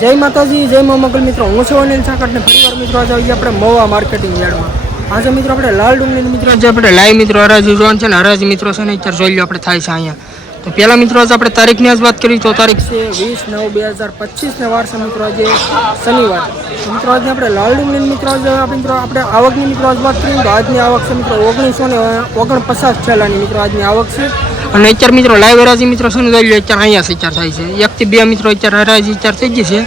જય માતાજી, જય મા મંગલ મિત્રો. હું છું અનિલ સાકટ ને ફરીવાર મિત્રો આજે આવીએ આપણે મહુવા માર્કેટિંગ યાર્ડમાં. આજે મિત્રો આપણે લાલ ડુંગળીની મિત્રો આજે આપણે લાઈવ મિત્રો હરાજી જોવાનું છે ને હરાજી મિત્રો છે ને અત્યારે જોઈ લો આપણે થાય છે અહીંયા. તો પહેલાં મિત્રો આજે આપણે તારીખની આજ વાત કરી તો તારીખ છે 20/9/2025 ને વાર છે મિત્રો આજે શનિવાર. તો મિત્રો આજે આપણે લાલ ડુંગળીની મિત્રો આજે આપણે આવકની મિત્રો આજ વાત કરીએ તો આજની આવક છે મિત્રો 1949 થેલાની મિત્રો આજની આવક છે. અને અત્યારે મિત્રો લાઈવ હરાજી મિત્રો શું જોઈ લો અત્યારે અહીંયા વિચાર થાય છે 1 થી 2 મિત્રો અત્યારે હરાજી વિચાર થઈ ગઈ છે.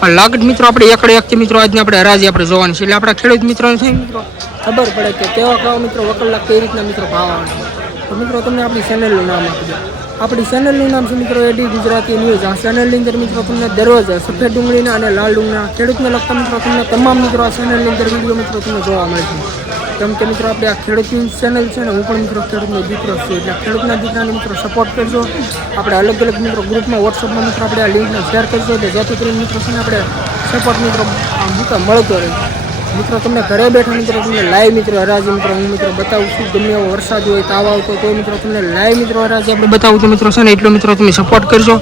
પણ લાગત મિત્રો આપણે એકડે એકથી મિત્રો આજની આપણે હરાજી આપણે જોવાની છે એટલે આપણા ખેડૂત મિત્રોને છે મિત્રો ખબર પડે કે કેવા કેવા મિત્રો વકલના કઈ રીતના મિત્રો ભાવ આવે. તો મિત્રો તમને આપણી ચેનલનું નામ આપી દો. આપણી ચેનલનું નામ છે મિત્રો એડી ગુજરાતી ન્યૂઝ. આ ચેનલની અંદર મિત્રો તમને દરરોજ સફેદ ડુંગળીના અને લાલ ડુંગળીના ખેડૂતને લગતા મિત્રો તમને તમામ મિત્રો આ ચેનલની અંદર વિડીયો મિત્રો તમને જોવા મળે છે. કેમ કે મિત્રો આપણે આ ખેડૂતની ચેનલ છે ને હું પણ મિત્રો ખેડૂતનો દીકરો છું એટલે ખેડૂતના દીકરાને મિત્રો સપોર્ટ કરજો. આપણે અલગ અલગ મિત્રો ગ્રુપમાં વોટ્સઅપમાં મિત્રો આપણે આ લિંકને શેર કરજો એટલે જેથી કરીને મિત્રો છે ને આપણે સપોર્ટ મિત્રો મળતો રહે. મિત્રો તમને ઘરે બેઠા મિત્રો તમને લાઈવ મિત્રો હરાજી મિત્રો હું મિત્રો બતાવું છું. ગમે એવો વરસાદ હોય તાવ આવતો તો મિત્રો તમને લાઈવ મિત્રો હરાજી આપણે બતાવું તો મિત્રો છે ને એટલો મિત્રો તમે સપોર્ટ કરજો.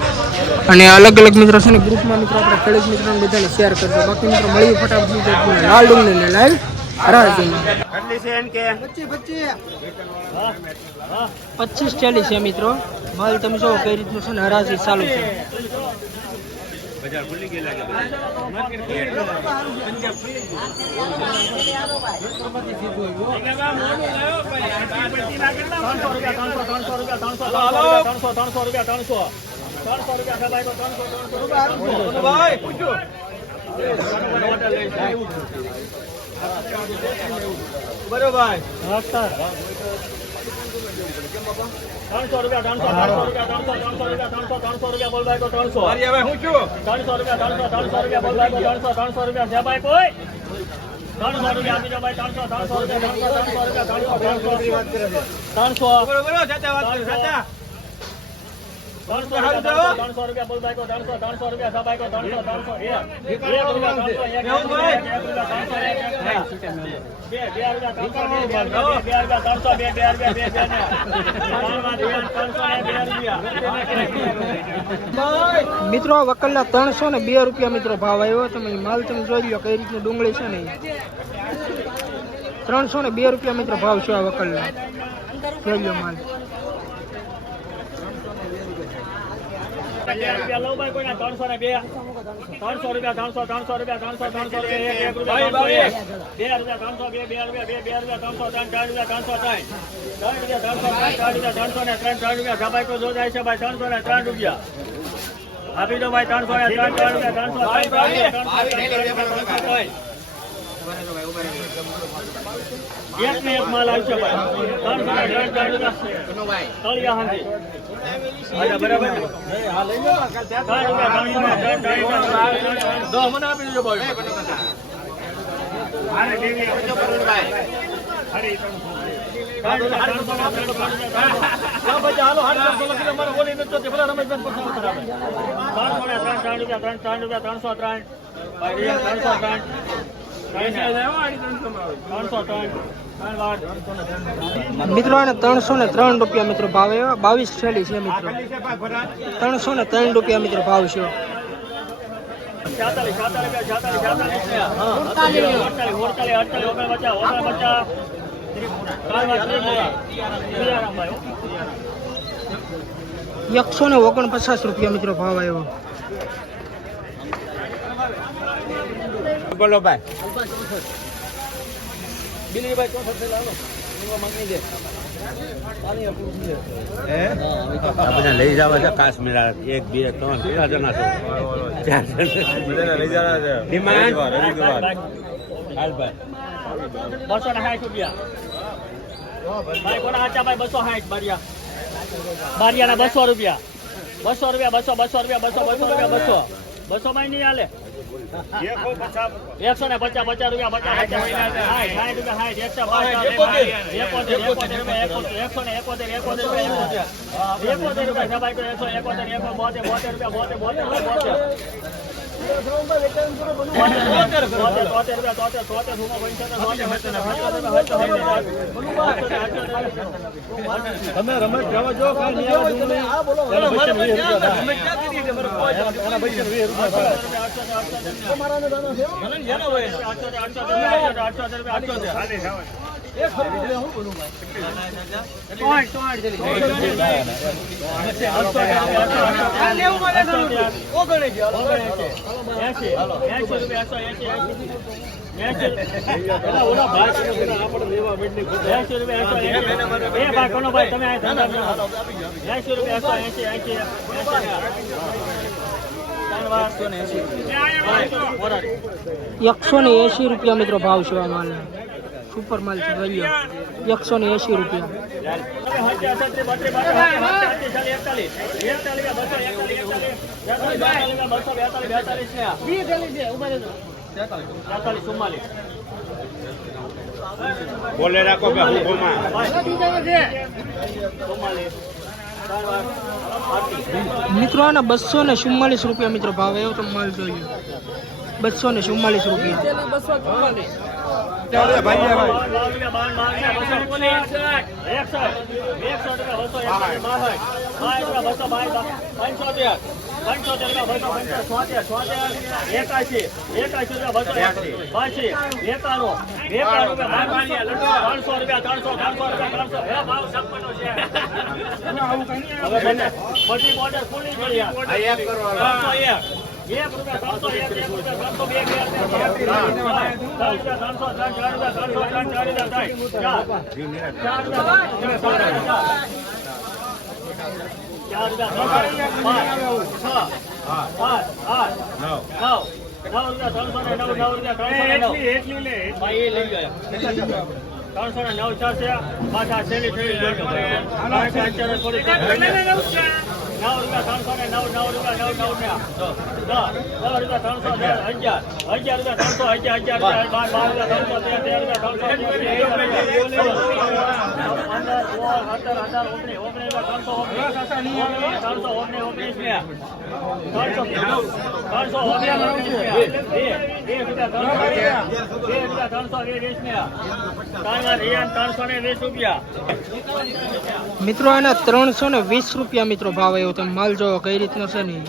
અને અલગ અલગ મિત્રો છે ને ગ્રુપમાં મિત્રો આપણે ખેડૂત મિત્રોને બધાને શેર કરજો. બાકી મિત્રો મળીએ ફટાફટ લાલ ડુંગળીને લાઈવ હરાજી 25 ચાલી છે મિત્રો માલ તમે જો કઈ રીતનું છે ને હરાજી ચાલુ છે. બરોબર 300 રૂપિયા 300 બોલ ભાઈ 300 અરે હવે હું છું 300 રૂપિયા 300 રૂપિયા બોલ ભાઈ 300 રૂપિયા છે ભાઈ કોઈ 300 રૂપિયા આપી દો ભાઈ 300 રૂપિયા 300 બરોબર સાચા વાત કરો સાચા 300 રૂપિયા બોલ ભાઈ 300 રૂપિયા છે ભાઈ 300 મિત્રો વકલના 302 રૂપિયા મિત્રો ભાવ આવ્યો. તમે માલ તમે જોઈ લો કઈ રીતની ડુંગળી છે ને 302 રૂપિયા મિત્રો ભાવ છે આ વકલના. જોઈ લો માલ 50 રૂપિયા લો ભાઈ કોઈના 302 300 રૂપિયા 300 રૂપિયા 300 1 રૂપિયા 2 રૂપિયા 300 2 રૂપિયા 300 300 રૂપિયા સભાઈ તો જો જાય છે ભાઈ 303 રૂપિયા આપી દો ભાઈ 303 રૂપિયા એક ને એક માલ આવશે ભાઈ 303 રૂપિયા બરાબર હા લઈ લો દો મને આપી દેજો ભાઈ મિત્રો આને 303 રૂપિયા મિત્રો ભાવ આવ્યો. 22 થેલી છે મિત્રો 303 રૂપિયા મિત્રો ભાવ છે. 149 રૂપિયા મિત્રો ભાવ આવ્યો. બોલો ભાઈ બિલી ભાઈ કોણ થશે લાવો માંગી દે આપણે લઈ જવા છે કાશ્મીર 1 2 3 કેટલા જણા છો 4 જણા લઈ જવા છે ડિમાન્ડ હાલ ભાઈ 260 રૂપિયા ભાઈ કોના આચા ભાઈ 260 બારિયાના 200 રૂપિયા 200 રૂપિયા 200 માં નહીં હાલે 150 રૂપિયા 171 રૂપિયા તમે રમત જવા જો ₹180 મિત્રો ભાવ છે આ માલ સુપર માલ છે જોઈ લો ₹180 બોલે રાખો કે હુકુમમાં મિત્રો આના ₹244 મિત્રો ભાવ એવો તો માલ જોઈ લો ₹244 મિત્રો આના ₹320 મિત્રો ભાવ આવ્યો તમે માલ જોવો કઈ રીતનો છે ને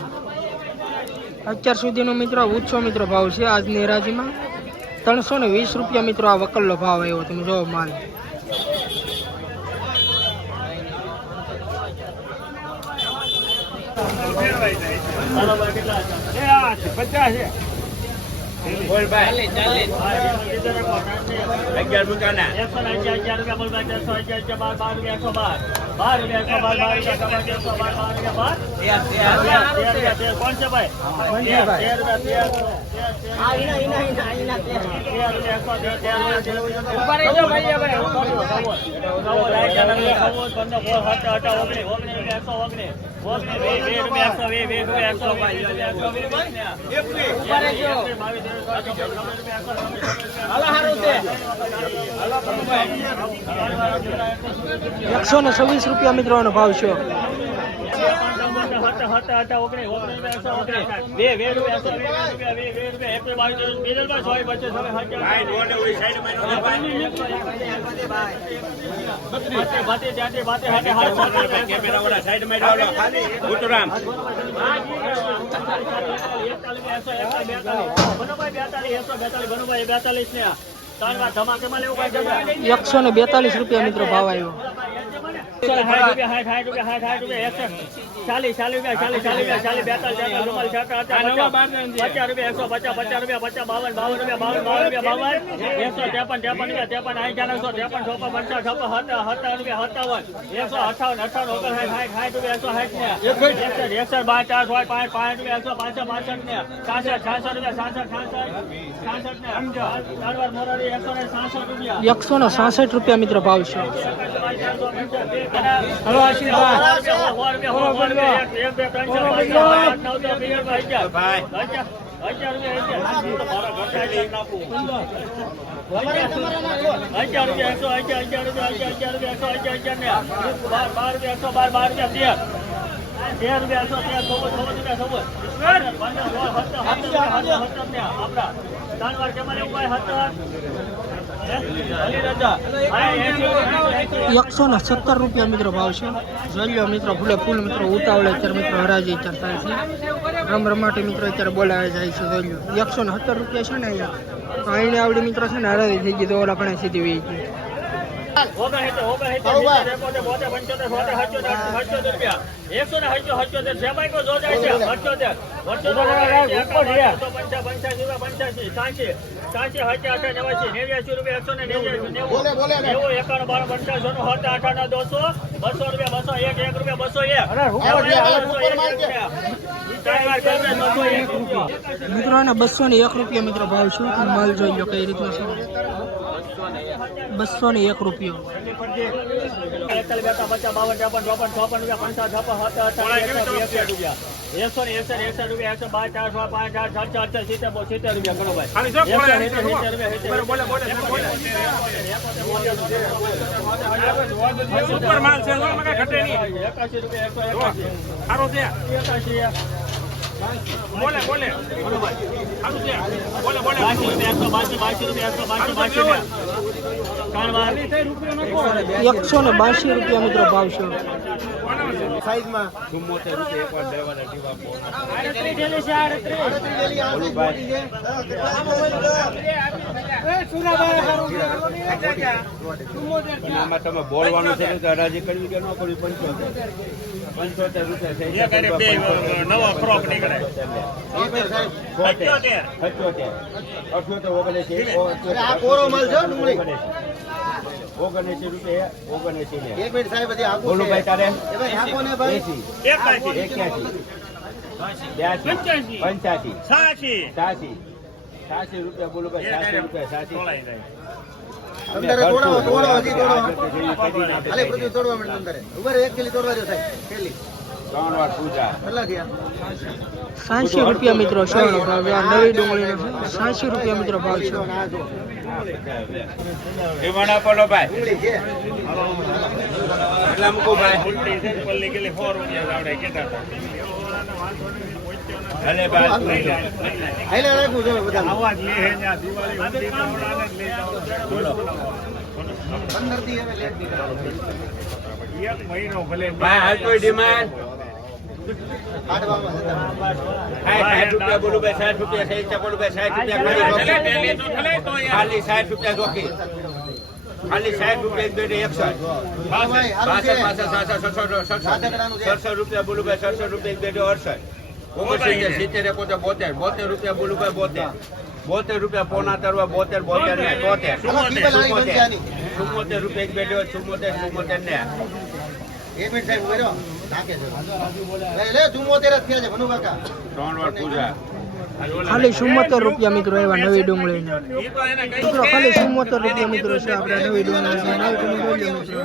અત્યાર સુધીનો મિત્રો ઊંચો મિત્રો ભાવ છે આજની હરાજીમાં ₹320 મિત્રો આ વકલનો ભાવ આવ્યો તમે જોવો માલ બોલ ભાઈ 11 મુકાના કોણ છે ભાઈ ₹126 મિત્રોનો ભાવ છે ₹142 મિત્રો ભાવ આવ્યો ₹166 મિત્રો ભાવ છે ₹170 મિત્રો ભાવ છે. જોઈ લો મિત્રો, ફૂલ મિત્રો ઉતાવળે અત્યારે મિત્રો હરાજી અત્યારે થાય છે. રમાટી મિત્રો અત્યારે બોલાવે જાય છે. જોઈ લો ₹170 છે ને અહીંયા. તો અહીંને આવડી મિત્રો છે ને હરાજી થઈ ગઈ તો ઓલા પણ સીધી વી ગઈ. મિત્રો આના ₹201 મિત્રો ભાવ છે. માલ જોઈ લો કઈ રીતનો છે. ₹201. ₹182 મિત્રો ભાવ છે. સાઈઝમાં 74 રૂપિયા એકવાર દેવાના દીવા આમાં તમે બોલવાનું છે તો હરાજી કરવી કે ન કરવી? 75 રૂપિયા નવા ફ્રોક નીકળે 79 રૂપિયા બોલું ભાઈ તારે 80 રૂપિયા બોલું ભાઈ 80 રૂપિયા 80 મિત્રો શેનો ભાવ છે. આ નવી ડુંગળીનો ₹80 મિત્રો ભાવ છે. બોલું ભાઈ 60 રૂપિયા બોલું ભાઈ 60 રૂપિયા જોકી ખાલી 60 રૂપિયા બોલું ભાઈ 67 રૂપિયા 72 રૂપિયા બોલું ભાઈ 72 રૂપિયા પોના તરવા 72 ને 74 રૂપિયા એક બેઠો 74 ને ખાલી ₹74 મિત્રો એવા નવી ડુંગળી મિત્રો. ખાલી ₹74 મિત્રો છે આપણે નવી ડુંગળી મિત્રો.